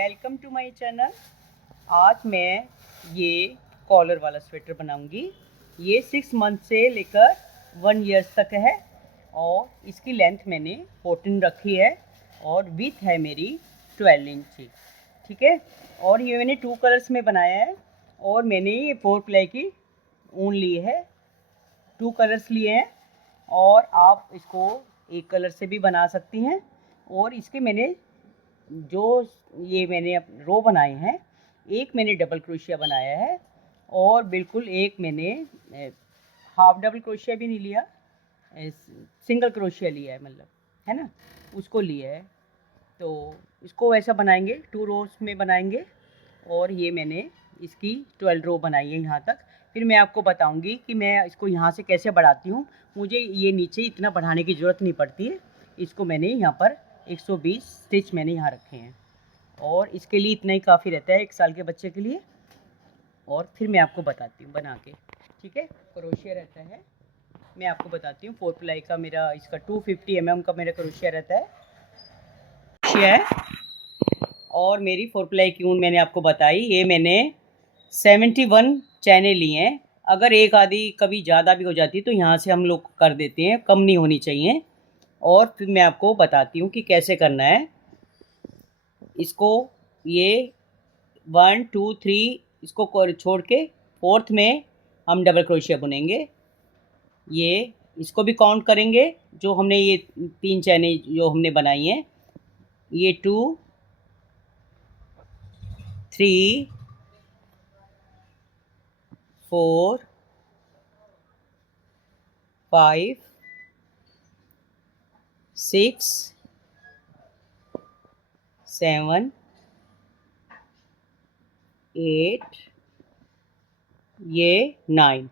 Welcome to my channel. आज मैं ये कॉलर वाला स्वेटर बनाऊंगी। ये 6 मंथ से लेकर 1 ईयर्स तक है और इसकी लेंथ मैंने 14 रखी है और विथ है मेरी 12 इंच। ठीक है। और ये मैंने 2 कलर्स में बनाया है और मैंने ये 4 प्लाई की ऊन ली है। 2 कलर्स लिए हैं और आप इसको एक कलर से भी बना सकती हैं। और इसके मैंने मैंने रो बनाए हैं, एक मैंने डबल क्रोशिया बनाया है और बिल्कुल एक मैंने हाफ डबल क्रोशिया भी नहीं लिया, सिंगल क्रोशिया लिया है, मतलब है ना, उसको लिया है। तो इसको वैसा बनाएंगे, 2 रोज में बनाएंगे और ये मैंने इसकी 12 रो बनाई है यहाँ तक। फिर मैं आपको बताऊंगी कि मैं इसको यहाँ से कैसे बढ़ाती हूँ। मुझे ये नीचे इतना बढ़ाने की ज़रूरत नहीं पड़ती है। इसको मैंने यहाँ पर 120 स्टिच मैंने यहाँ रखे हैं और इसके लिए इतना ही काफ़ी रहता है 1 साल के बच्चे के लिए। और फिर मैं आपको बताती हूँ बना के। ठीक है। क्रोशिया रहता है, मैं आपको बताती हूँ। 4 प्लाई का मेरा, इसका 250 mm का मेरा क्रोशिया रहता है, क्रोशिया है। और मेरी 4 प्लाई की ऊन मैंने आपको बताई, ये मैंने 71 चैने लिए हैं। अगर एक आधी कभी ज़्यादा भी हो जाती है तो यहाँ से हम लोग कर देते हैं, कम नहीं होनी चाहिए। और फिर मैं आपको बताती हूँ कि कैसे करना है इसको। ये 1 2 3 इसको छोड़ के 4th में हम डबल क्रोशिया बुनेंगे। ये इसको भी काउंट करेंगे, जो हमने ये 3 चैने जो हमने बनाई हैं, ये 2 3 4 5 6 7 8, ये 9।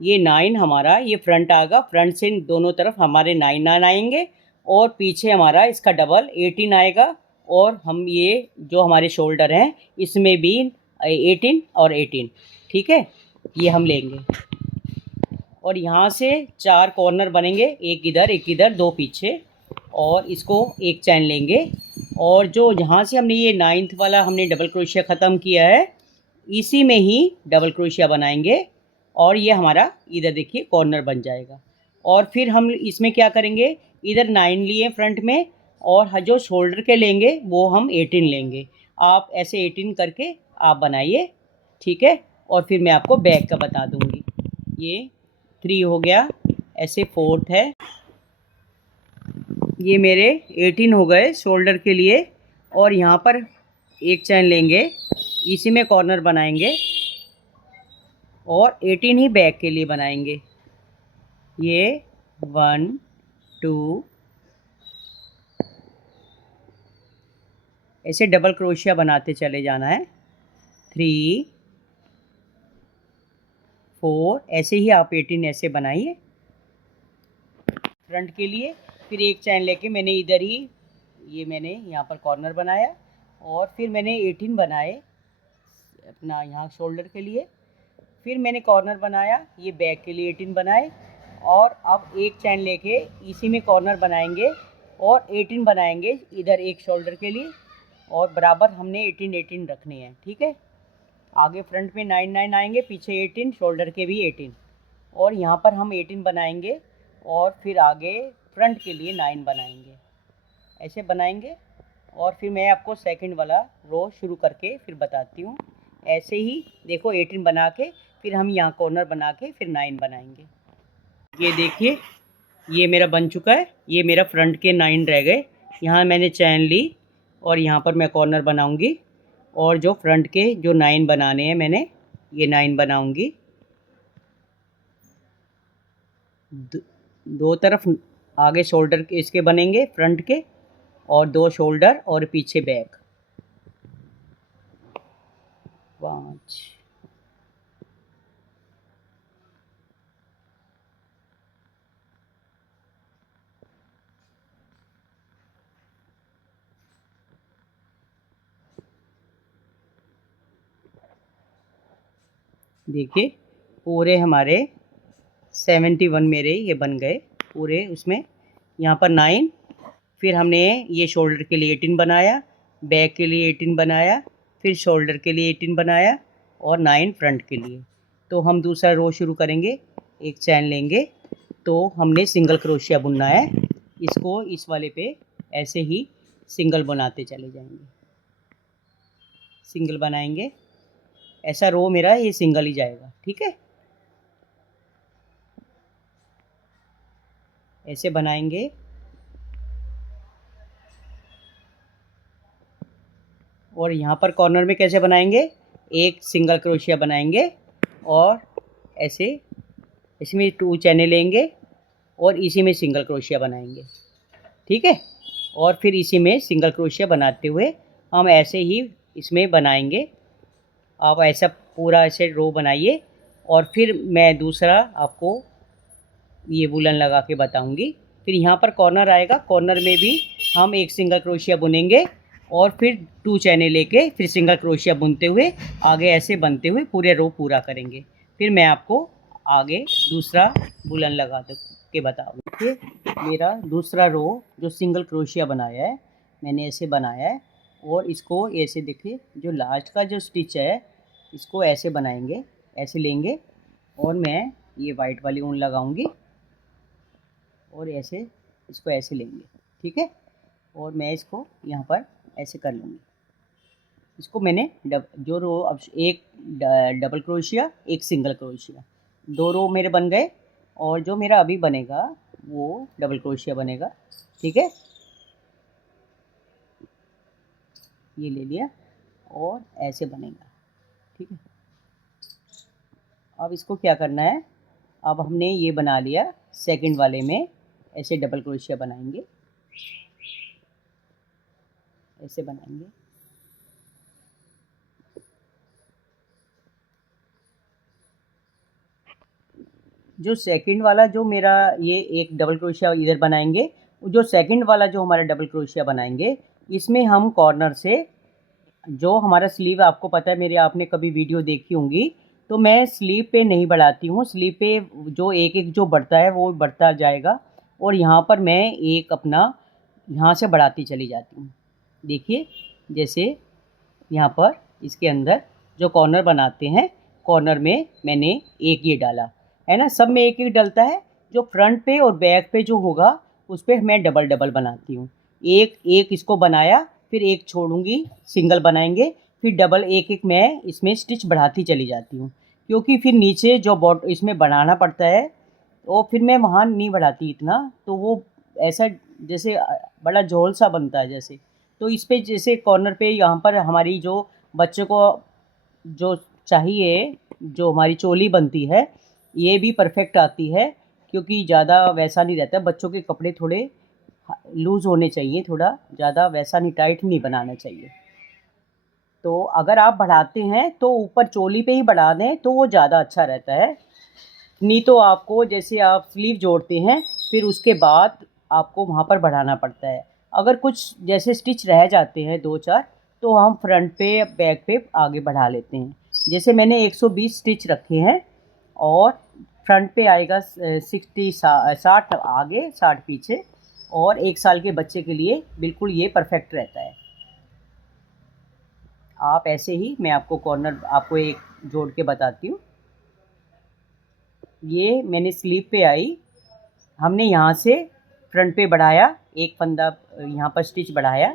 ये 9 हमारा, ये फ्रंट आएगा, फ्रंट से दोनों तरफ हमारे 9 आएंगे और पीछे हमारा इसका डबल 18 आएगा। और हम ये जो हमारे शोल्डर हैं इसमें भी 18 और 18, ठीक है, ये हम लेंगे। और यहाँ से 4 कॉर्नर बनेंगे, एक इधर 2 पीछे, और इसको एक चैन लेंगे। और जो यहाँ से हमने ये 9th वाला हमने डबल क्रोशिया ख़त्म किया है, इसी में ही डबल क्रोशिया बनाएंगे और ये हमारा इधर देखिए कॉर्नर बन जाएगा। और फिर हम इसमें क्या करेंगे, इधर 9 लिए फ्रंट में और जो शोल्डर के लेंगे वो हम 18 लेंगे। आप ऐसे 18 करके आप बनाइए, ठीक है। और फिर मैं आपको बैक का बता दूंगी। ये 3 हो गया, ऐसे 4th है, ये मेरे 18 हो गए शोल्डर के लिए। और यहाँ पर एक चैन लेंगे, इसी में कॉर्नर बनाएंगे और 18 ही बैक के लिए बनाएंगे। ये 1 2 ऐसे डबल क्रोशिया बनाते चले जाना है, 3 4, ऐसे ही आप 18 ऐसे बनाइए फ्रंट के लिए। फिर एक चैन लेके मैंने इधर ही ये मैंने यहाँ पर कॉर्नर बनाया और फिर मैंने 18 बनाए अपना यहाँ शोल्डर के लिए। फिर मैंने कॉर्नर बनाया, ये बैक के लिए 18 बनाए। और अब एक चैन लेके इसी में कॉर्नर बनाएंगे और 18 बनाएंगे इधर एक शोल्डर के लिए, और बराबर हमने 18 रखने हैं, ठीक है। आगे फ्रंट में 9 आएंगे, पीछे 18, शोल्डर के भी 18, और यहाँ पर हम 18 बनाएंगे और फिर आगे फ्रंट के लिए 9 बनाएंगे, ऐसे बनाएंगे। और फिर मैं आपको सेकंड वाला रो शुरू करके फिर बताती हूँ। ऐसे ही देखो 18 बना के फिर हम यहाँ कॉर्नर बना के फिर 9 बनाएंगे। ये देखिए ये मेरा बन चुका है, ये मेरा फ्रंट के 9 रह गए। यहाँ मैंने चैन ली और यहाँ पर मैं कॉर्नर बनाऊंगी और जो फ्रंट के जो 9 बनाने हैं मैंने ये 9 बनाऊंगी। दो तरफ आगे शोल्डर के इसके बनेंगे फ्रंट के, और 2 शोल्डर और पीछे बैक। 5 देखिए पूरे हमारे 71 मेरे ये बन गए पूरे। उसमें यहाँ पर 9, फिर हमने ये शोल्डर के लिए 18 बनाया बैक के लिए 18 बनाया, फिर शोल्डर के लिए 18 बनाया और 9 फ्रंट के लिए। तो हम दूसरा रो शुरू करेंगे। एक चैन लेंगे, तो हमने सिंगल क्रोशिया बुनना है। इसको इस वाले पे ऐसे ही सिंगल बनाते चले जाएंगे, सिंगल बनाएंगे। ऐसा रो मेरा ये सिंगल ही जाएगा, ठीक है। ऐसे बनाएंगे और यहाँ पर कॉर्नर में कैसे बनाएंगे, एक सिंगल क्रोशिया बनाएंगे और ऐसे इसमें 2 चैने लेंगे और इसी में सिंगल क्रोशिया बनाएंगे, ठीक है। और फिर इसी में सिंगल क्रोशिया बनाते हुए हम ऐसे ही इसमें बनाएंगे। आप ऐसा पूरा ऐसे रो बनाइए और फिर मैं दूसरा आपको ये वुलन लगा के बताऊंगी। फिर यहाँ पर कॉर्नर आएगा, कॉर्नर में भी हम एक सिंगल क्रोशिया बुनेंगे और फिर 2 चैने लेके फिर सिंगल क्रोशिया बुनते हुए आगे ऐसे बनते हुए पूरे रो पूरा करेंगे। फिर मैं आपको आगे दूसरा वुलन लगा के बताऊँगी। देखिए मेरा दूसरा रो जो सिंगल क्रोशिया बनाया है मैंने ऐसे बनाया है और इसको ऐसे देखिए जो लास्ट का जो स्टिच है इसको ऐसे बनाएंगे, ऐसे लेंगे और मैं ये वाइट वाली ऊन लगाऊंगी और ऐसे इसको ऐसे लेंगे, ठीक है। और मैं इसको यहाँ पर ऐसे कर लूँगी। इसको मैंने जो रो अब एक डबल क्रोशिया एक सिंगल क्रोशिया 2 रो मेरे बन गए और जो मेरा अभी बनेगा वो डबल क्रोशिया बनेगा, ठीक है। ये ले लिया और ऐसे बनेगा, ठीक है। अब इसको क्या करना है, अब हमने ये बना लिया सेकंड वाले में ऐसे डबल क्रोशिया बनाएंगे, ऐसे बनाएंगे। जो सेकंड वाला जो मेरा ये एक डबल क्रोशिया इधर बनाएंगे, जो सेकंड वाला जो हमारा डबल क्रोशिया बनाएंगे इसमें हम कॉर्नर से जो हमारा स्लीव आपको पता है मेरे आपने कभी वीडियो देखी होंगी, तो मैं स्लीव पे नहीं बढ़ाती हूँ। स्लीव पे जो एक एक जो बढ़ता है वो बढ़ता जाएगा और यहाँ पर मैं एक अपना यहाँ से बढ़ाती चली जाती हूँ। देखिए जैसे यहाँ पर इसके अंदर जो कॉर्नर बनाते हैं, कॉर्नर में मैंने एक ये डाला है ना, सब में एक एक डलता है। जो फ्रंट पे और बैक पे जो होगा उस पर मैं डबल डबल बनाती हूँ। एक एक इसको बनाया, फिर एक छोड़ूंगी, सिंगल बनाएंगे, फिर डबल एक एक मैं इसमें स्टिच बढ़ाती चली जाती हूँ, क्योंकि फिर नीचे जो बॉट इसमें बनाना पड़ता है वो फिर मैं वहाँ नहीं बढ़ाती इतना, तो वो ऐसा जैसे बड़ा झोल सा बनता है जैसे। तो इस पे जैसे कॉर्नर पे यहाँ पर हमारी जो बच्चे को जो चाहिए जो हमारी चोली बनती है ये भी परफेक्ट आती है, क्योंकि ज़्यादा वैसा नहीं रहता। बच्चों के कपड़े थोड़े लूज़ होने चाहिए, थोड़ा ज़्यादा वैसा नहीं टाइट नहीं बनाना चाहिए। तो अगर आप बढ़ाते हैं तो ऊपर चोली पे ही बढ़ा दें तो वो ज़्यादा अच्छा रहता है। नहीं तो आपको जैसे आप स्लीव जोड़ते हैं फिर उसके बाद आपको वहाँ पर बढ़ाना पड़ता है। अगर कुछ जैसे स्टिच रह जाते हैं 2-4 तो हम फ्रंट पे बैक पे आगे बढ़ा लेते हैं। जैसे मैंने 120 स्टिच रखे हैं और फ्रंट पे आएगा 60 आगे 60 पीछे, और 1 साल के बच्चे के लिए बिल्कुल ये परफेक्ट रहता है। आप ऐसे ही मैं आपको कॉर्नर आपको एक जोड़ के बताती हूँ। ये मैंने स्लीव पे आई, हमने यहाँ से फ्रंट पे बढ़ाया, एक फंदा यहाँ पर स्टिच बढ़ाया,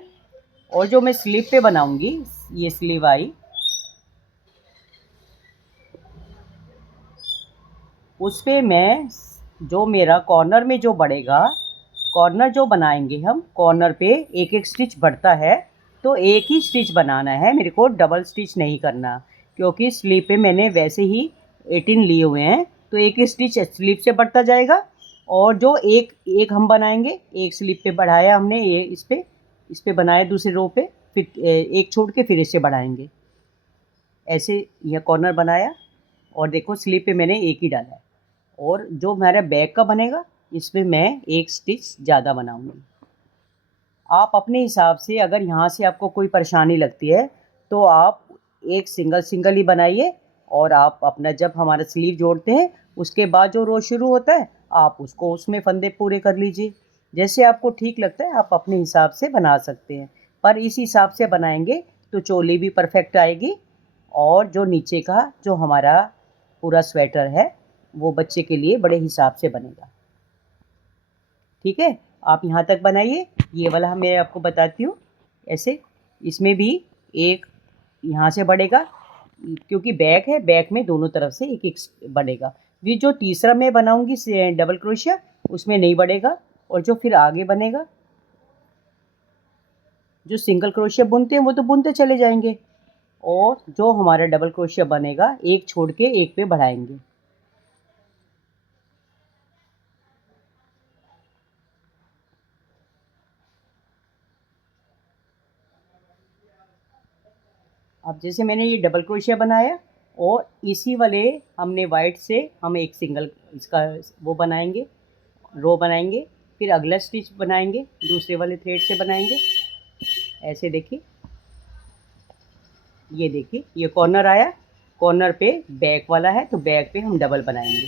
और जो मैं स्लीव पे बनाऊंगी ये स्लीव आई, उस पे मैं जो मेरा कॉर्नर में जो बढ़ेगा, कॉर्नर जो बनाएंगे हम कॉर्नर पे एक एक स्टिच बढ़ता है, तो एक ही स्टिच बनाना है मेरे को, डबल स्टिच नहीं करना, क्योंकि स्लीव पे मैंने वैसे ही 18 लिए हुए हैं, तो एक ही स्टिच स्लीव से बढ़ता जाएगा। और जो एक एक हम बनाएंगे, एक स्लीव पे बढ़ाया हमने, ये इस पे बनाया दूसरे रो पे, फिर एक छोड़ के फिर इससे बढ़ाएंगे, ऐसे यह कॉर्नर बनाया और देखो स्लीव पे मैंने एक ही डाला है। और जो हमारा बैक का बनेगा इसमें मैं एक स्टिच ज़्यादा बनाऊंगी। आप अपने हिसाब से अगर यहाँ से आपको कोई परेशानी लगती है तो आप एक सिंगल सिंगल ही बनाइए, और आप अपना जब हमारा स्लीव जोड़ते हैं उसके बाद जो रो शुरू होता है आप उसको उसमें फंदे पूरे कर लीजिए। जैसे आपको ठीक लगता है आप अपने हिसाब से बना सकते हैं, पर इस हिसाब से बनाएंगे तो चोली भी परफेक्ट आएगी और जो नीचे का जो हमारा पूरा स्वेटर है वो बच्चे के लिए बड़े हिसाब से बनेगा। ठीक है, आप यहाँ तक बनाइए। ये वाला मैं आपको बताती हूँ ऐसे, इसमें भी एक यहाँ से बढ़ेगा क्योंकि बैक है, बैक में दोनों तरफ से एक एक बढ़ेगा। ये जो तीसरा मैं बनाऊंगी डबल क्रोशिया उसमें नहीं बढ़ेगा, और जो फिर आगे बनेगा जो सिंगल क्रोशिया बुनते हैं वो तो बुनते चले जाएंगे, और जो हमारा डबल क्रोशिया बनेगा एक छोड़ के एक पे बढ़ाएंगे। अब जैसे मैंने ये डबल क्रोशिया बनाया और इसी वाले हमने वाइट से हम एक सिंगल इसका वो बनाएंगे, रो बनाएंगे, फिर अगला स्टिच बनाएंगे दूसरे वाले थ्रेड से बनाएंगे। ऐसे देखिए, ये देखिए ये कॉर्नर आया, कॉर्नर पे बैक वाला है तो बैक पे हम डबल बनाएंगे।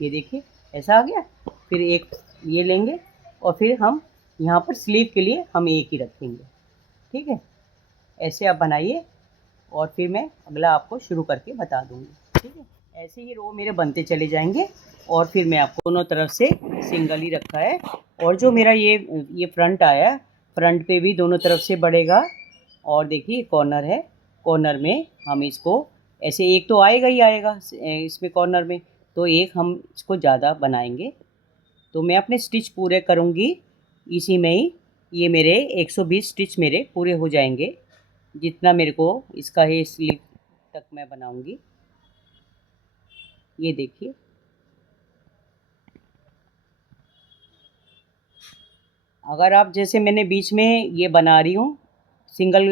ये देखिए ऐसा आ गया। फिर एक ये लेंगे और फिर हम यहाँ पर स्लीव के लिए हम एक ही रखेंगे। ठीक है, ऐसे आप बनाइए और फिर मैं अगला आपको शुरू करके बता दूँगी। ठीक है, ऐसे ही रो मेरे बनते चले जाएंगे और फिर मैं आपको दोनों तरफ से सिंगल ही रखा है। और जो मेरा ये फ्रंट आया, फ्रंट पे भी दोनों तरफ से बढ़ेगा। और देखिए कॉर्नर है, कॉर्नर में हम इसको ऐसे एक तो आएगा ही आएगा इसमें कॉर्नर में, तो एक हम इसको ज़्यादा बनाएंगे। तो मैं अपने स्टिच पूरे करूँगी इसी में ही, ये मेरे 120 स्टिच मेरे पूरे हो जाएंगे जितना मेरे को इसका है स्लीव तक मैं बनाऊंगी। ये देखिए अगर आप जैसे मैंने बीच में ये बना रही हूँ सिंगल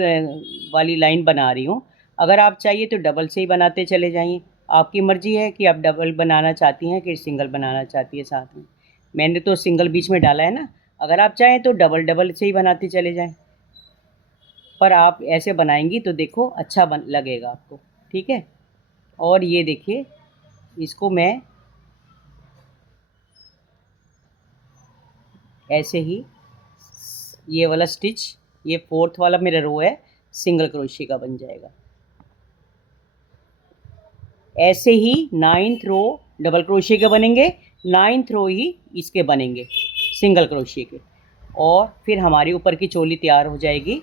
वाली लाइन बना रही हूँ, अगर आप चाहिए तो डबल से ही बनाते चले जाइए। आपकी मर्ज़ी है कि आप डबल बनाना चाहती हैं कि सिंगल बनाना चाहती है साथ में। मैंने तो सिंगल बीच में डाला है ना, अगर आप चाहें तो डबल डबल से ही बनाते चले जाएं, पर आप ऐसे बनाएंगी तो देखो अच्छा लगेगा आपको। ठीक है, और ये देखिए इसको मैं ऐसे ही ये वाला स्टिच, ये फोर्थ वाला मेरा रो है, सिंगल क्रोशिया का बन जाएगा। ऐसे ही 9th रो डबल क्रोशिया के बनेंगे, 9th रो ही इसके बनेंगे सिंगल क्रोशिया के, और फिर हमारी ऊपर की चोली तैयार हो जाएगी।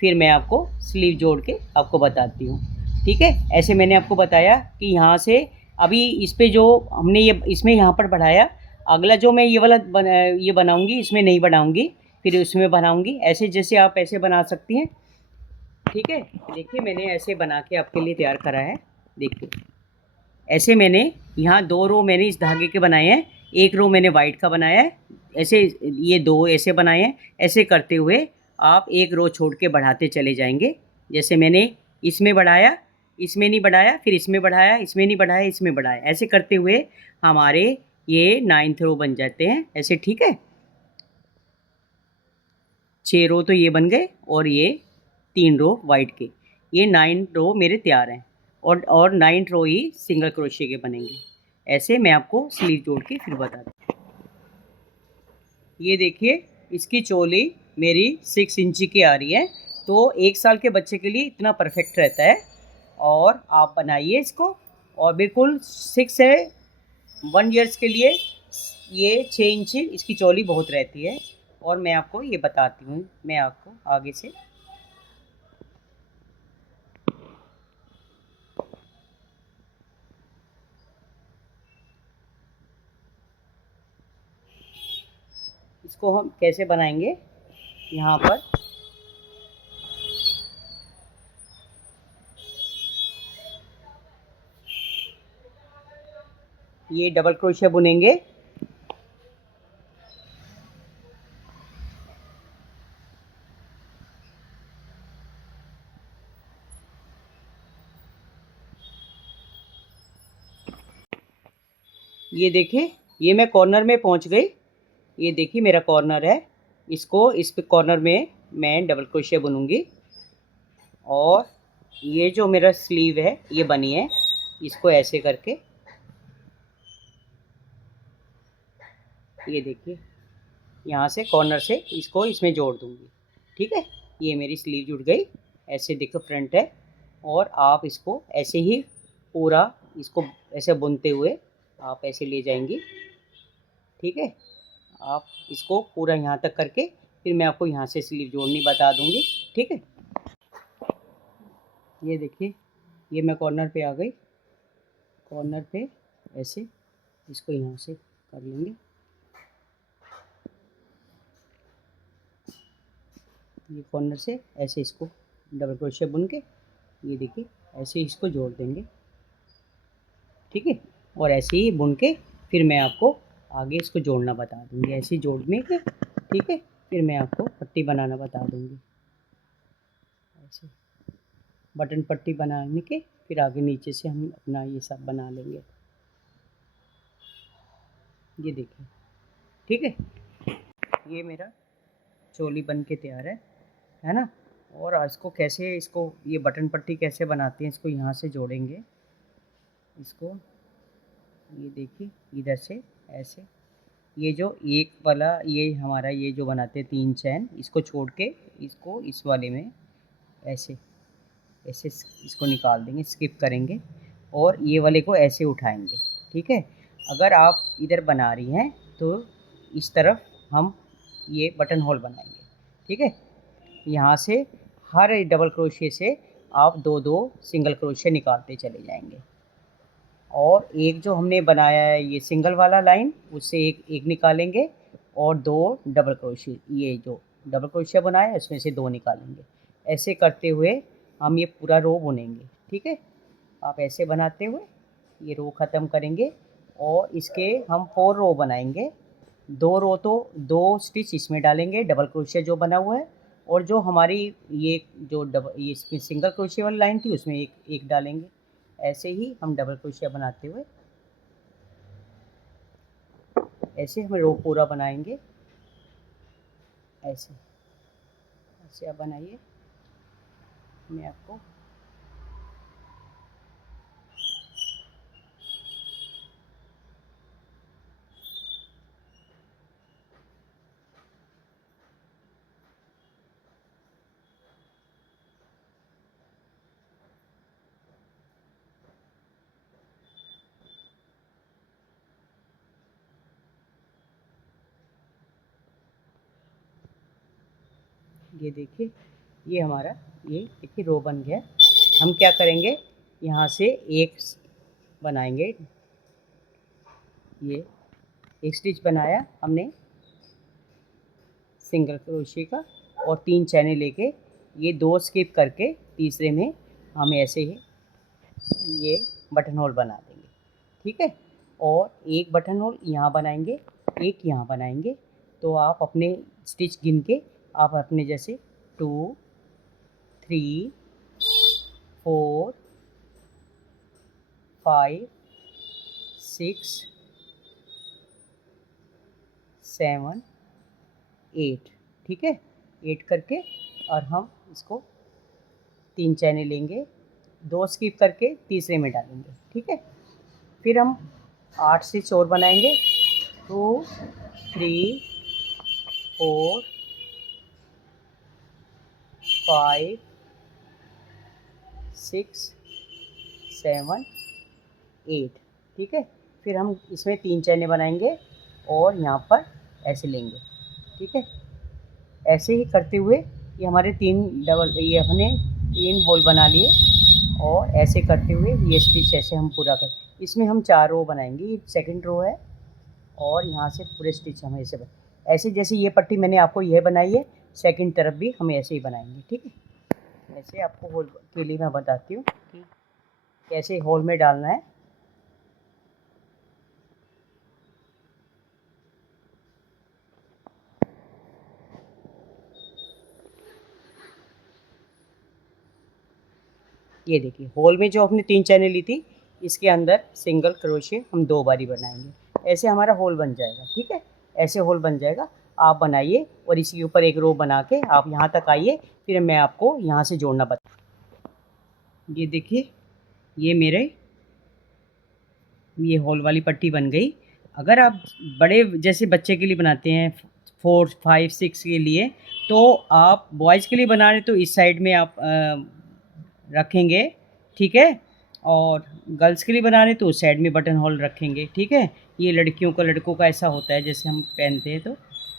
फिर मैं आपको स्लीव जोड़ के आपको बताती हूँ। ठीक है, ऐसे मैंने आपको बताया कि यहाँ से अभी इस पे जो हमने ये इसमें यहाँ पर बढ़ाया, अगला जो मैं ये वाला ये बनाऊँगी इसमें नहीं बनाऊँगी, फिर उसमें बनाऊँगी। ऐसे जैसे आप ऐसे बना सकती हैं। ठीक है, देखिए मैंने ऐसे बना के आपके लिए तैयार करा है। देखिए ऐसे मैंने यहाँ 2 रो मैंने इस धागे के बनाए हैं, एक रो मैंने वाइट का बनाया है, ऐसे ये 2 ऐसे बनाए हैं। ऐसे करते हुए आप एक रो छोड़ के बढ़ाते चले जाएंगे। जैसे मैंने इसमें बढ़ाया, इसमें नहीं बढ़ाया, फिर इसमें बढ़ाया, इसमें नहीं बढ़ाया, इसमें बढ़ाया, ऐसे करते हुए हमारे ये 9th रो बन जाते हैं ऐसे। ठीक है, 6 रो तो ये बन गए और ये 3 रो वाइट के, ये 9 रो मेरे तैयार हैं, और 9 रो ही सिंगल क्रोशिया के बनेंगे। ऐसे मैं आपको स्लीव जोड़ के फिर बताती हूँ। ये देखिए इसकी चोली मेरी 6 इंची की आ रही है, तो 1 साल के बच्चे के लिए इतना परफेक्ट रहता है। और आप बनाइए इसको, और बिल्कुल 6 है 1 ईयर्स के लिए ये 6 इंची इसकी चोली बहुत रहती है। और मैं आपको ये बताती हूँ, मैं आपको आगे से इसको हम कैसे बनाएंगे। यहाँ पर ये डबल क्रोशिया बुनेंगे, ये देखिए ये मैं कॉर्नर में पहुंच गई। ये देखिए मेरा कॉर्नर है, इसको इस पे कॉर्नर में मैं डबल क्रोशिया बुनूंगी, और ये जो मेरा स्लीव है ये बनी है, इसको ऐसे करके ये देखिए यहाँ से कॉर्नर से इसको इसमें जोड़ दूँगी। ठीक है, ये मेरी स्लीव जुड़ गई। ऐसे देखो फ्रंट है, और आप इसको ऐसे ही पूरा इसको ऐसे बुनते हुए आप ऐसे ले जाएंगी। ठीक है, आप इसको पूरा यहाँ तक करके फिर मैं आपको यहाँ से स्लीव जोड़नी बता दूँगी। ठीक है, ये देखिए, ये मैं कॉर्नर पे आ गई। कॉर्नर पे ऐसे इसको यहाँ से कर लेंगे। ये कॉर्नर से ऐसे इसको डबल क्रोशिया बुन के, ये देखिए ऐसे इसको जोड़ देंगे। ठीक है, और ऐसे ही बुन के फिर मैं आपको आगे इसको जोड़ना बता दूँगी। ऐसे ही जोड़ने के, ठीक है, फिर मैं आपको पट्टी बनाना बता दूँगी। ऐसे बटन पट्टी बनाने के फिर आगे नीचे से हम अपना ये सब बना लेंगे। ये देखिए, ठीक है, ये मेरा चोली बन के तैयार है ना। और इसको कैसे, इसको ये बटन पट्टी कैसे बनाते हैं, इसको यहाँ से जोड़ेंगे। इसको ये देखिए इधर से ऐसे, ये जो एक वाला ये हमारा ये जो बनाते हैं 3 चैन, इसको छोड़ के इसको इस वाले में ऐसे ऐसे इसको निकाल देंगे, स्किप करेंगे, और ये वाले को ऐसे उठाएंगे। ठीक है, अगर आप इधर बना रही हैं तो इस तरफ हम ये बटन होल बनाएंगे। ठीक है, यहाँ से हर डबल क्रोशिया से आप 2-2 सिंगल क्रोशिया निकालते चले जाएंगे, और एक जो हमने बनाया है ये सिंगल वाला लाइन, उससे एक एक निकालेंगे, और 2 डबल क्रोशिया, ये जो डबल क्रोशिया बनाया है उसमें से 2 निकालेंगे। ऐसे करते हुए हम ये पूरा रो बुनेंगे। ठीक है, आप ऐसे बनाते हुए ये रो ख़त्म करेंगे, और इसके हम 4 रो बनाएंगे। 2 रो तो 2 स्टिच इसमें डालेंगे डबल क्रोशिया जो बना हुआ है, और जो हमारी ये जो ये इसमें सिंगल क्रोशिया वाली लाइन थी उसमें एक एक डालेंगे। ऐसे ही हम डबल क्रोशिया बनाते हुए ऐसे हम रो पूरा बनाएंगे। ऐसे ऐसे आप बनाइए, मैं आपको ये देखिए, ये हमारा ये देखिए रो बन गया। हम क्या करेंगे, यहाँ से एक बनाएंगे, ये एक स्टिच बनाया हमने सिंगल क्रोशिया का, और 3 चैने लेके ये 2 स्किप करके तीसरे में हम ऐसे ही ये बटन होल बना देंगे। ठीक है, और एक बटन होल यहाँ बनाएंगे, एक यहाँ बनाएंगे। तो आप अपने स्टिच गिन के आप अपने जैसे 2, 3, 4, 5, 6, 7, 8, ठीक है, 8 करके, और हम इसको 3 चैने लेंगे, 2 स्किप करके तीसरे में डालेंगे। ठीक है, फिर हम 8 स्टिच और बनाएंगे, 2, 3, 4, 5, 6, 7, 8। ठीक है, फिर हम इसमें 3 चैने बनाएंगे और यहाँ पर ऐसे लेंगे। ठीक है, ऐसे ही करते हुए ये हमारे 3 डबल, ये हमने 3 होल बना लिए, और ऐसे करते हुए ये स्टिच ऐसे हम पूरा कर, इसमें हम 4 रो बनाएंगे। ये सेकंड रो है, और यहाँ से पूरे स्टिच हम ऐसे ऐसे जैसे ये पट्टी मैंने आपको यह बनाई है, सेकंड तरफ भी हम ऐसे ही बनाएंगे। ठीक है, ऐसे आपको होल के लिए मैं बताती हूँ कि कैसे होल में डालना है। ये देखिए, होल में जो हमने 3 चैने ली थी, इसके अंदर सिंगल क्रोशिया हम 2 बारी बनाएंगे। ऐसे हमारा होल बन जाएगा। ठीक है, ऐसे होल बन जाएगा। आप बनाइए, और इसके ऊपर एक रो बना के आप यहाँ तक आइए, फिर मैं आपको यहाँ से जोड़ना बता। ये देखिए, ये मेरे ये होल वाली पट्टी बन गई। अगर आप बड़े जैसे बच्चे के लिए बनाते हैं 4 5 6 के लिए। तो आप बॉयज़ के लिए बना रहे तो इस साइड में आप रखेंगे, ठीक है। और गर्ल्स के लिए बना रहे तो उस साइड में बटन होल रखेंगे, ठीक है। ये लड़कियों का लड़कों का ऐसा होता है, जैसे हम पहनते हैं तो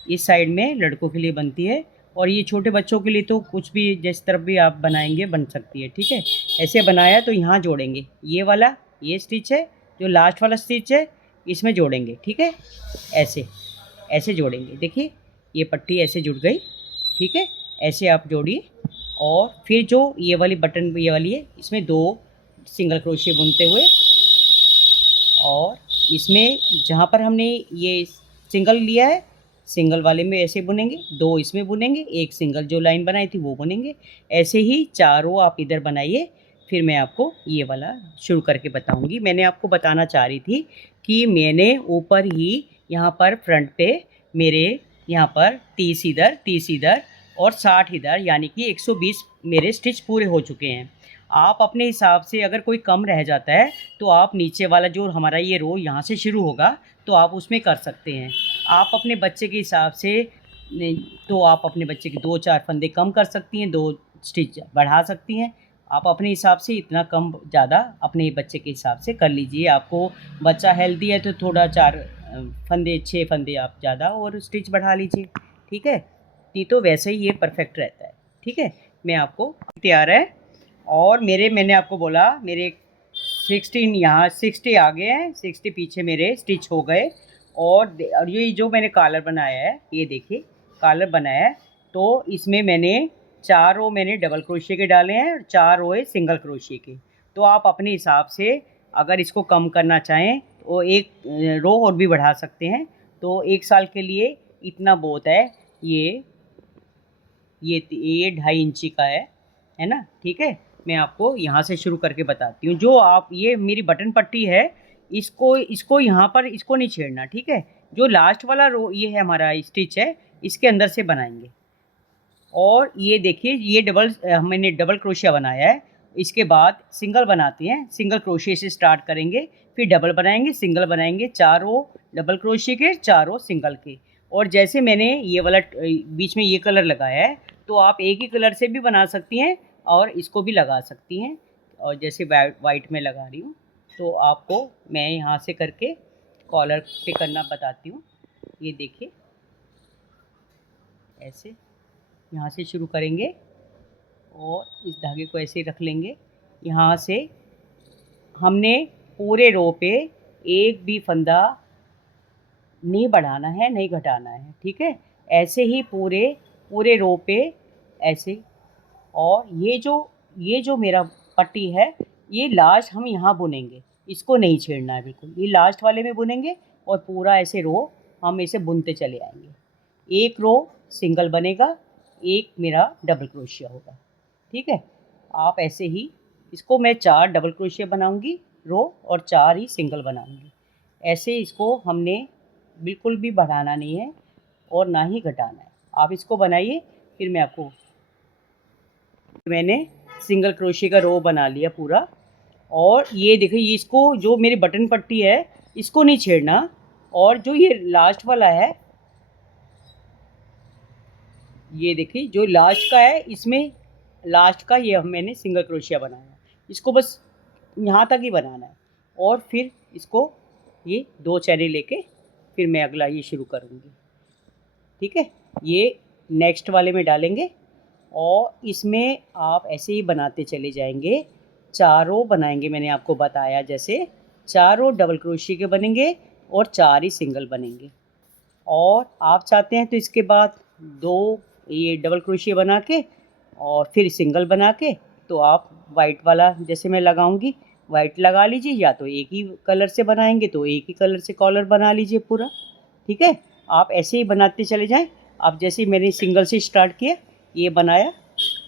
इस साइड में लड़कों के लिए बनती है। और ये छोटे बच्चों के लिए तो कुछ भी जिस तरफ भी आप बनाएंगे बन सकती है, ठीक है। ऐसे बनाया तो यहाँ जोड़ेंगे, ये वाला ये स्टिच है, जो लास्ट वाला स्टिच है इसमें जोड़ेंगे, ठीक है। ऐसे ऐसे जोड़ेंगे, देखिए ये पट्टी ऐसे जुड़ गई, ठीक है। ऐसे आप जोड़िए और फिर जो ये वाली बटन ये वाली है इसमें 2 सिंगल क्रोशिया बुनते हुए, और इसमें जहाँ पर हमने ये सिंगल लिया है सिंगल वाले में ऐसे बुनेंगे, 2 इसमें बुनेंगे, 1 सिंगल जो लाइन बनाई थी वो बुनेंगे। ऐसे ही 4 रो आप इधर बनाइए, फिर मैं आपको ये वाला शुरू करके बताऊंगी। मैंने आपको बताना चाह रही थी कि मैंने ऊपर ही यहाँ पर फ्रंट पे मेरे यहाँ पर 30 इधर और 60 इधर, यानी कि 120 मेरे स्टिच पूरे हो चुके हैं। आप अपने हिसाब से अगर कोई कम रह जाता है तो आप नीचे वाला जो हमारा ये रो यहाँ से शुरू होगा तो आप उसमें कर सकते हैं। आप अपने बच्चे के हिसाब से तो आप अपने बच्चे के 2-4 फंदे कम कर सकती हैं, 2 स्टिच बढ़ा सकती हैं। आप अपने हिसाब से इतना कम ज़्यादा अपने बच्चे के हिसाब से कर लीजिए। आपको बच्चा हेल्दी है तो थोड़ा 4 फंदे 6 फंदे आप ज़्यादा और स्टिच बढ़ा लीजिए, ठीक है। नहीं तो वैसे ही ये परफेक्ट रहता है, ठीक है। मैं आपको तैयार है। और मैंने आपको बोला मेरे 16 यहाँ 60 आगे हैं, 60 पीछे मेरे स्टिच हो गए। और ये जो मैंने कॉलर बनाया है, ये देखिए कॉलर बनाया है, तो इसमें मैंने 4 रो मैंने डबल क्रोशिया के डाले हैं और 4 रो है सिंगल क्रोशिया के। तो आप अपने हिसाब से अगर इसको कम करना चाहें तो एक रो और भी बढ़ा सकते हैं। तो 1 साल के लिए इतना बहुत है। ये 2.5 इंची का है ना, ठीक है। मैं आपको यहाँ से शुरू करके बताती हूँ। जो आप ये मेरी बटन पट्टी है, इसको इसको यहाँ पर इसको नहीं छेड़ना, ठीक है। जो लास्ट वाला रो ये है हमारा स्टिच है, इसके अंदर से बनाएंगे। और ये देखिए ये मैंने डबल क्रोशिया बनाया है। इसके बाद सिंगल बनाते हैं, सिंगल क्रोशिया से स्टार्ट करेंगे, फिर डबल बनाएंगे, सिंगल बनाएंगे, 4 रो डबल क्रोशिया के, 4 रो सिंगल के। और जैसे मैंने ये वाला बीच में ये कलर लगाया है तो आप एक ही कलर से भी बना सकती हैं और इसको भी लगा सकती हैं। और जैसे वाइट में लगा रही हूँ तो आपको मैं यहाँ से करके कॉलर पे करना बताती हूँ। ये देखिए ऐसे यहाँ से शुरू करेंगे और इस धागे को ऐसे रख लेंगे। यहाँ से हमने पूरे रो पे एक भी फंदा नहीं बढ़ाना है, नहीं घटाना है, ठीक है। ऐसे ही पूरे पूरे रो पे ऐसे। और ये जो मेरा पट्टी है, ये लास्ट हम यहाँ बुनेंगे, इसको नहीं छेड़ना है बिल्कुल, ये लास्ट वाले में बुनेंगे और पूरा ऐसे रो हम इसे बुनते चले आएंगे। एक रो सिंगल बनेगा, एक मेरा डबल क्रोशिया होगा, ठीक है। आप ऐसे ही इसको मैं 4 डबल क्रोशिया बनाऊंगी रो और 4 ही सिंगल बनाऊंगी। ऐसे इसको हमने बिल्कुल भी बढ़ाना नहीं है और ना ही घटाना है। आप इसको बनाइए, फिर मैं आपको मैंने सिंगल क्रोशिया का रो बना लिया पूरा। और ये देखिए इसको जो मेरी बटन पट्टी है इसको नहीं छेड़ना। और जो ये लास्ट वाला है, ये देखिए जो लास्ट का है, इसमें लास्ट का ये मैंने सिंगल क्रोशिया बनाया, इसको बस यहाँ तक ही बनाना है। और फिर इसको ये 2 चैने लेके फिर मैं अगला ये शुरू करूँगी, ठीक है। ये नेक्स्ट वाले में डालेंगे और इसमें आप ऐसे ही बनाते चले जाएंगे। 4 रो बनाएंगे, मैंने आपको बताया जैसे 4 रो डबल क्रोशिया के बनेंगे और 4 ही सिंगल बनेंगे। और आप चाहते हैं तो इसके बाद 2 ये डबल क्रोशिया बना के और फिर सिंगल बना के तो आप वाइट वाला जैसे मैं लगाऊंगी वाइट लगा लीजिए, या तो एक ही कलर से बनाएंगे तो एक ही कलर से कॉलर बना लीजिए पूरा, ठीक है। आप ऐसे ही बनाते चले जाएं। अब जैसे मैंने सिंगल से स्टार्ट किया, ये बनाया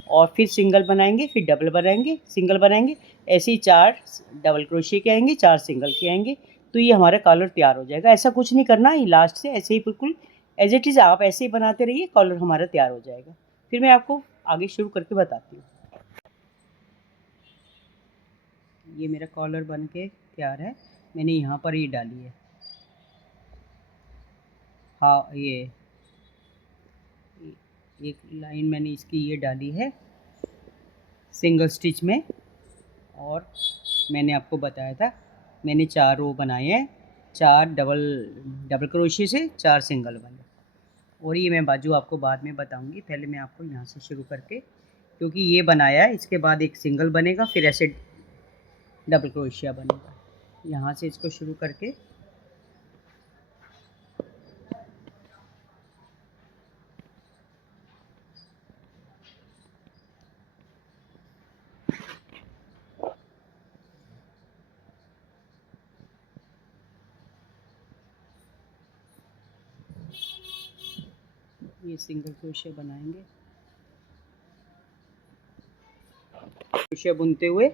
और फिर सिंगल बनाएंगे, फिर डबल बनाएंगे, सिंगल बनाएंगे, ऐसे ही 4 डबल क्रोशिया के आएंगे, 4 सिंगल के आएंगे, तो ये हमारा कॉलर तैयार हो जाएगा। ऐसा कुछ नहीं करना, ये लास्ट से ऐसे ही बिल्कुल एज इट इज़ आप ऐसे ही बनाते रहिए, कॉलर हमारा तैयार हो जाएगा। फिर मैं आपको आगे शुरू करके बताती हूँ। ये मेरा कॉलर बन के तैयार है। मैंने यहाँ पर ये डाली है, हाँ ये एक लाइन मैंने इसकी ये डाली है सिंगल स्टिच में, और मैंने आपको बताया था मैंने 4 रो बनाए हैं, 4 डबल क्रोशिया से 4 सिंगल वाले। और ये मैं बाजू आपको बाद में बताऊंगी, पहले मैं आपको यहाँ से शुरू करके, क्योंकि ये बनाया है इसके बाद एक सिंगल बनेगा, फिर ऐसे डबल क्रोशिया बनेगा। यहाँ से इसको शुरू करके ये सिंगल क्रोशिया बनाएंगे, क्रोशिया बुनते हुए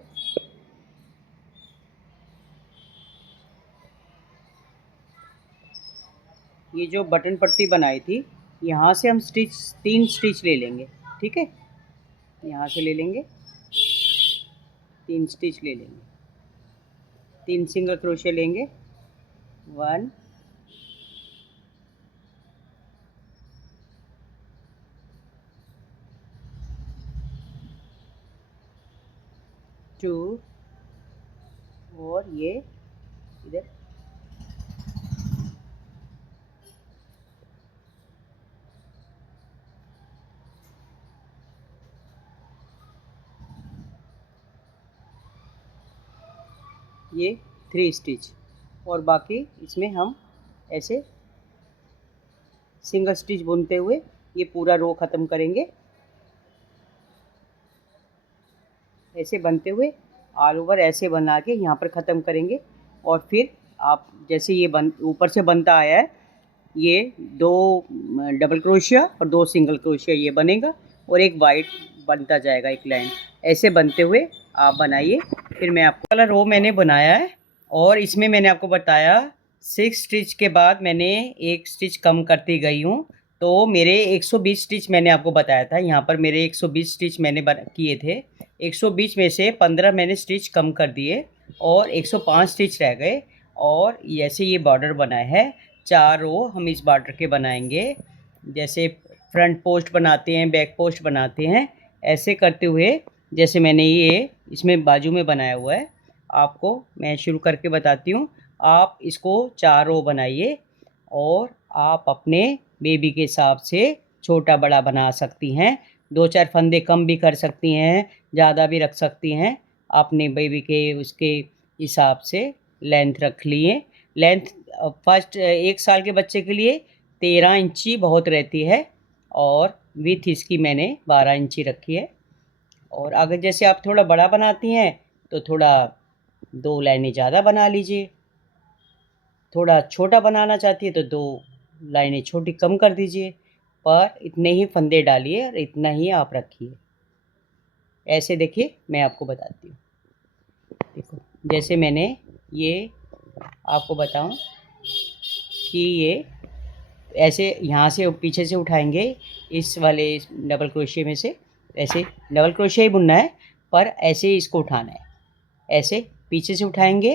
ये जो बटन पट्टी बनाई थी यहाँ से हम 3 स्टिच ले लेंगे, ठीक है। यहाँ से ले लेंगे 3 स्टिच ले लेंगे, 3 सिंगल क्रोशिया लेंगे, 1 2 और ये इधर ये 3 स्टिच, और बाकी इसमें हम ऐसे सिंगल स्टिच बुनते हुए ये पूरा रो ख़त्म करेंगे, ऐसे बनते हुए ऑल ओवर ऐसे बना के यहाँ पर ख़त्म करेंगे। और फिर आप जैसे ये ऊपर से बनता आया है, ये 2 डबल क्रोशिया और 2 सिंगल क्रोशिया ये बनेगा, और एक वाइट बनता जाएगा एक लाइन, ऐसे बनते हुए आप बनाइए। फिर मैं आपको वाला रो मैंने बनाया है, और इसमें मैंने आपको बताया 6 स्टिच के बाद मैंने एक स्टिच कम करती गई हूँ, तो मेरे 120 स्टिच मैंने आपको बताया था। यहाँ पर मेरे 120 स्टिच मैंने किए थे, 120 में से 15 मैंने स्टिच कम कर दिए और 105 स्टिच रह गए। और जैसे ये बॉर्डर बना है, 4 रो हम इस बॉर्डर के बनाएंगे, जैसे फ्रंट पोस्ट बनाते हैं, बैक पोस्ट बनाते हैं, ऐसे करते हुए जैसे मैंने ये इसमें बाजू में बनाया हुआ है, आपको मैं शुरू करके बताती हूँ। आप इसको 4 रो बनाइए, और आप अपने बेबी के हिसाब से छोटा बड़ा बना सकती हैं, 2-4 फंदे कम भी कर सकती हैं, ज़्यादा भी रख सकती हैं, अपने बेबी के उसके हिसाब से लेंथ रख लिए। लेंथ फर्स्ट 1 साल के बच्चे के लिए 13 इंची बहुत रहती है, और विथ इसकी मैंने 12 इंची रखी है। और अगर जैसे आप थोड़ा बड़ा बनाती हैं तो थोड़ा 2 लाइनें ज़्यादा बना लीजिए, थोड़ा छोटा बनाना चाहती है तो 2 लाइनें छोटी कम कर दीजिए, पर इतने ही फंदे डालिए और इतना ही आप रखिए। ऐसे देखिए मैं आपको बताती हूँ, देखो जैसे मैंने ये आपको बताऊं कि ये ऐसे यहाँ से पीछे से उठाएंगे, इस वाले डबल क्रोशिया में से ऐसे डबल क्रोशिया ही बुनना है, पर ऐसे इसको उठाना है, ऐसे पीछे से उठाएंगे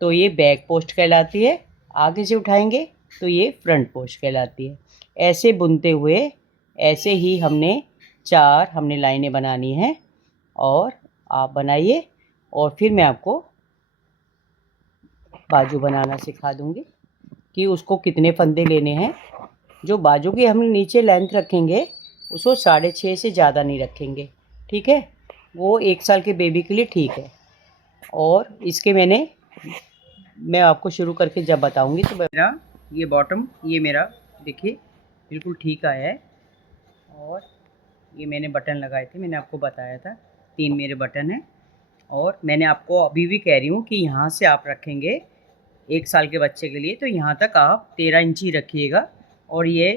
तो ये बैक पोस्ट कहलाती है, आगे से उठाएंगे तो ये फ्रंट पोस्ट कहलाती है। ऐसे बुनते हुए ऐसे ही हमने 4 हमने लाइनें बनानी हैं, और आप बनाइए, और फिर मैं आपको बाजू बनाना सिखा दूँगी कि उसको कितने फंदे लेने हैं। जो बाजू की हम नीचे लेंथ रखेंगे उसको 6.5 से ज़्यादा नहीं रखेंगे, ठीक है। वो 1 साल के बेबी के लिए ठीक है। और इसके मैं आपको शुरू करके जब बताऊंगी तो मेरा ये बॉटम ये मेरा देखिए बिल्कुल ठीक आया है। और ये मैंने बटन लगाए थे, मैंने आपको बताया था 3 मेरे बटन हैं। और मैंने आपको अभी भी कह रही हूँ कि यहाँ से आप रखेंगे 1 साल के बच्चे के लिए तो यहाँ तक आप 13 इंची रखिएगा, और ये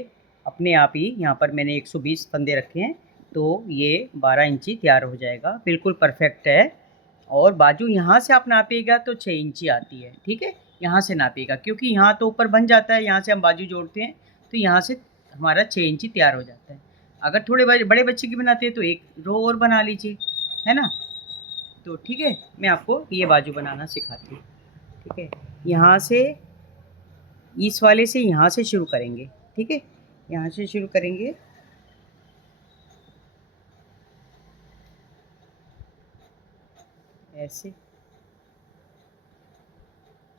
अपने आप ही यहाँ पर मैंने 120 फंदे रखे हैं तो ये 12 इंची तैयार हो जाएगा, बिल्कुल परफेक्ट है। और बाजू यहाँ से आप नापिएगा तो 6 इंची आती है, ठीक है। यहाँ से नापिएगा क्योंकि यहाँ तो ऊपर बन जाता है, यहाँ से हम बाजू जोड़ते हैं तो यहाँ से हमारा 6 इंची तैयार हो जाता है। अगर थोड़े बड़े बच्चे की बनाते हैं तो एक रो और बना लीजिए, है ना। तो ठीक है, मैं आपको ये बाजू बनाना सिखाती हूँ, ठीक है। यहाँ से इस वाले से यहाँ से शुरू करेंगे, ठीक है, यहाँ से शुरू करेंगे ऐसे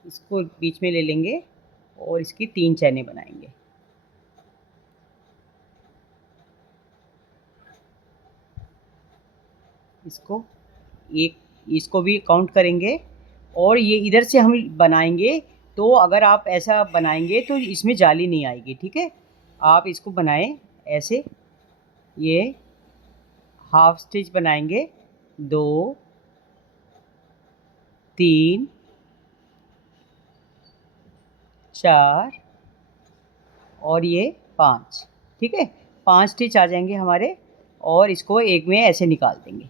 इसको बीच में ले लेंगे और इसकी 3 चैनें बनाएंगे। इसको एक, इसको भी काउंट करेंगे और ये इधर से हम बनाएंगे। तो अगर आप ऐसा बनाएंगे तो इसमें जाली नहीं आएगी, ठीक है। आप इसको बनाएं ऐसे, ये हाफ स्टिच बनाएंगे, 2 3 4 और ये 5, ठीक है। 5 स्टिच आ जाएंगे हमारे और इसको एक में ऐसे निकाल देंगे,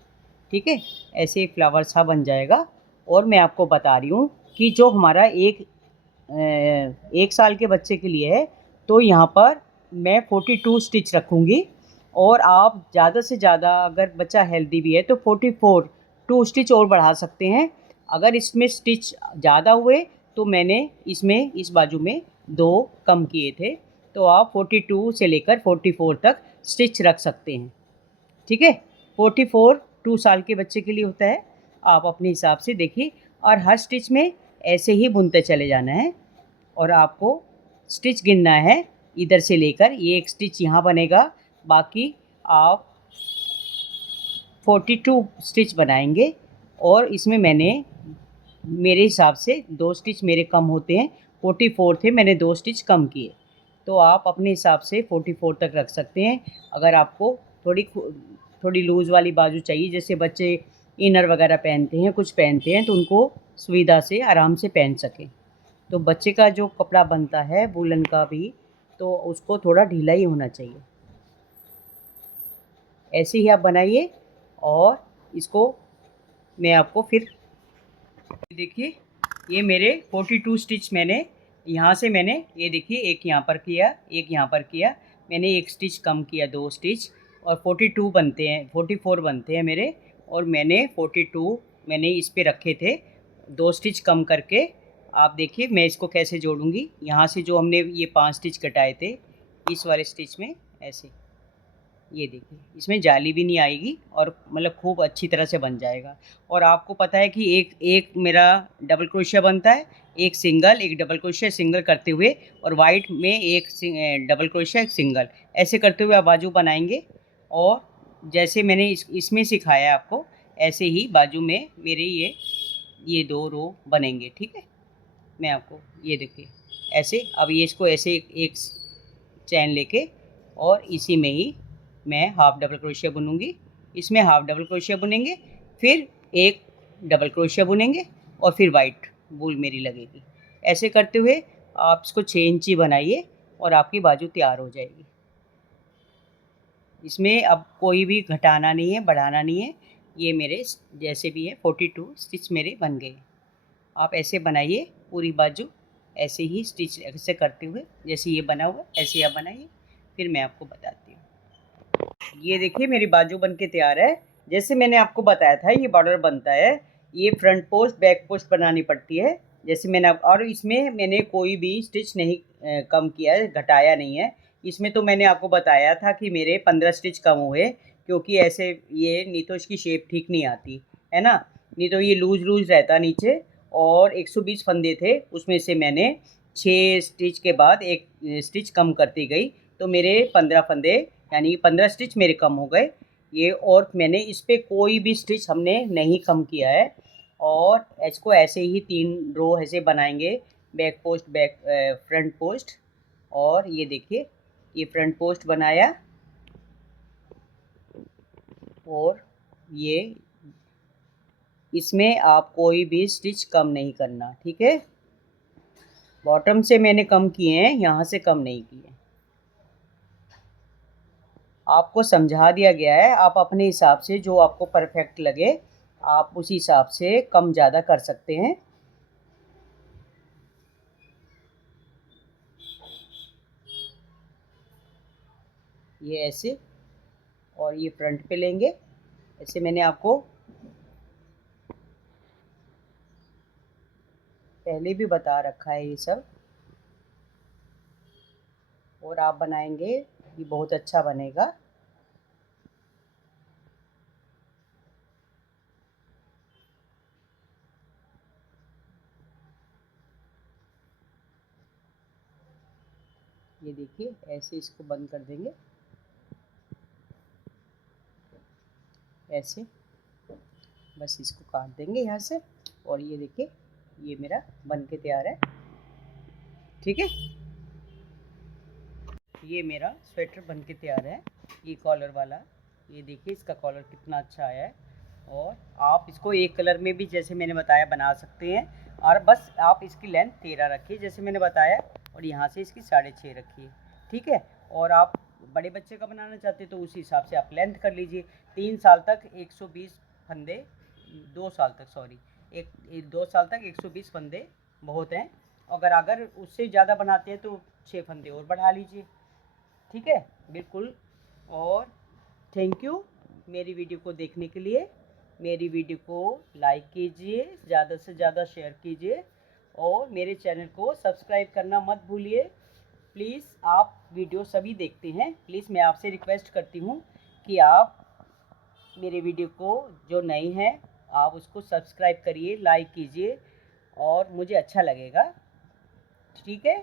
ठीक है। ऐसे एक फ्लावर सा बन जाएगा। और मैं आपको बता रही हूँ कि जो हमारा एक साल के बच्चे के लिए है तो यहाँ पर मैं 42 स्टिच रखूँगी। और आप ज़्यादा से ज़्यादा अगर बच्चा हेल्दी भी है तो 44 2 स्टिच और बढ़ा सकते हैं। अगर इसमें स्टिच ज़्यादा हुए तो मैंने इसमें इस बाजू में 2 कम किए थे, तो आप 42 से लेकर 44 तक स्टिच रख सकते हैं, ठीक है। 44 2 साल के बच्चे के लिए होता है। आप अपने हिसाब से देखिए और हर स्टिच में ऐसे ही बुनते चले जाना है और आपको स्टिच गिनना है इधर से लेकर। ये एक स्टिच यहाँ बनेगा, बाकी आप 42 स्टिच बनाएंगे। और इसमें मैंने मेरे हिसाब से 2 स्टिच मेरे कम होते हैं, 44 थे, मैंने 2 स्टिच कम किए। तो आप अपने हिसाब से 44 तक रख सकते हैं। अगर आपको थोड़ी लूज़ वाली बाजू चाहिए, जैसे बच्चे इनर वगैरह पहनते हैं, कुछ पहनते हैं, तो उनको सुविधा से आराम से पहन सकें। तो बच्चे का जो कपड़ा बनता है वूलन का भी, तो उसको थोड़ा ढीला ही होना चाहिए। ऐसे ही आप बनाइए और इसको मैं आपको फिर देखिए, ये मेरे 42 स्टिच मैंने यहाँ से मैंने ये देखिए एक यहाँ पर किया, एक यहाँ पर किया, मैंने एक स्टिच कम किया, 2 स्टिच, और 42 बनते हैं, 44 बनते हैं मेरे। और मैंने 42 मैंने इस पे रखे थे, 2 स्टिच कम करके। आप देखिए मैं इसको कैसे जोड़ूंगी। यहाँ से जो हमने ये 5 स्टिच कटाए थे, इस वाले स्टिच में ऐसे, ये देखिए इसमें जाली भी नहीं आएगी और मतलब खूब अच्छी तरह से बन जाएगा। और आपको पता है कि एक एक मेरा डबल क्रोशिया बनता है, एक सिंगल, एक डबल क्रोशिया, सिंगल करते हुए, और वाइट में एक डबल क्रोशिया, एक सिंगल, ऐसे करते हुए आप बाजू बनाएंगे। और जैसे मैंने इसमें सिखाया आपको, ऐसे ही बाजू में मेरे ये 2 रो बनेंगे, ठीक है। मैं आपको ये देखिए ऐसे, अब ये इसको ऐसे एक चैन लेके और इसी में ही मैं हाफ डबल क्रोशिया बुनूंगी। इसमें हाफ डबल क्रोशिया बुनेंगे, फिर एक डबल क्रोशिया बुनेंगे और फिर वाइट वूल मेरी लगेगी। ऐसे करते हुए आप इसको 6 इंची बनाइए और आपकी बाजू तैयार हो जाएगी। इसमें अब कोई भी घटाना नहीं है, बढ़ाना नहीं है। ये मेरे जैसे भी है 42 स्टिच मेरे बन गए। आप ऐसे बनाइए पूरी बाजू, ऐसे ही स्टिच ऐसे करते हुए, जैसे ये बना हुआ ऐसे आप बनाइए, फिर मैं आपको बताती हूँ। ये देखिए मेरी बाजू बन के तैयार है। जैसे मैंने आपको बताया था ये बॉर्डर बनता है, ये फ्रंट पोस्ट बैक पोस्ट बनानी पड़ती है। जैसे मैंने और इसमें मैंने कोई भी स्टिच नहीं कम किया है, घटाया नहीं है। इसमें तो मैंने आपको बताया था कि मेरे 15 स्टिच कम हुए, क्योंकि ऐसे ये नहीं तो इसकी शेप ठीक नहीं आती है ना, नहीं तो ये लूज लूज रहता नीचे। और 120 फंदे थे, उसमें से मैंने 6 स्टिच के बाद एक स्टिच कम करती गई, तो मेरे 15 फंदे यानी 15 स्टिच मेरे कम हो गए ये। और मैंने इस पर कोई भी स्टिच हमने नहीं कम किया है। और इसको ऐसे ही 3 रो ऐसे बनाएंगे, back post back front post. और ये देखिए ये फ्रंट पोस्ट बनाया, और ये इसमें आप कोई भी स्टिच कम नहीं करना, ठीक है। बॉटम से मैंने कम किए हैं, यहाँ से कम नहीं किए। आपको समझा दिया गया है, आप अपने हिसाब से जो आपको परफेक्ट लगे आप उसी हिसाब से कम ज़्यादा कर सकते हैं। ये ऐसे, और ये फ्रंट पे लेंगे, ऐसे मैंने आपको पहले भी बता रखा है ये सब। और आप बनाएंगे ये बहुत अच्छा बनेगा। ये देखिए ऐसे इसको बंद कर देंगे, ऐसे बस इसको काट देंगे यहाँ से। और ये देखिए ये मेरा बन के तैयार है। ठीक है, ये मेरा स्वेटर बन के तैयार है, ये कॉलर वाला। ये देखिए इसका कॉलर कितना अच्छा आया है। और आप इसको एक कलर में भी जैसे मैंने बताया बना सकते हैं। और बस आप इसकी लेंथ 13 रखिए जैसे मैंने बताया, और यहाँ से इसकी 6.5 रखिए। ठीक है, और आप बड़े बच्चे का बनाना चाहते तो उस हिसाब से आप लेंथ कर लीजिए। 3 साल तक 120 फंदे, 2 साल तक सॉरी, 2 साल तक 120 फंदे बहुत हैं। अगर उससे ज़्यादा बनाते हैं तो 6 फंदे और बढ़ा लीजिए। ठीक है, बिल्कुल। और थैंक यू मेरी वीडियो को देखने के लिए। मेरी वीडियो को लाइक कीजिए, ज़्यादा से ज़्यादा शेयर कीजिए, और मेरे चैनल को सब्सक्राइब करना मत भूलिए। प्लीज़, आप वीडियो सभी देखते हैं, प्लीज़ मैं आपसे रिक्वेस्ट करती हूँ कि आप मेरे वीडियो को, जो नए हैं, आप उसको सब्सक्राइब करिए, लाइक कीजिए, और मुझे अच्छा लगेगा। ठीक है।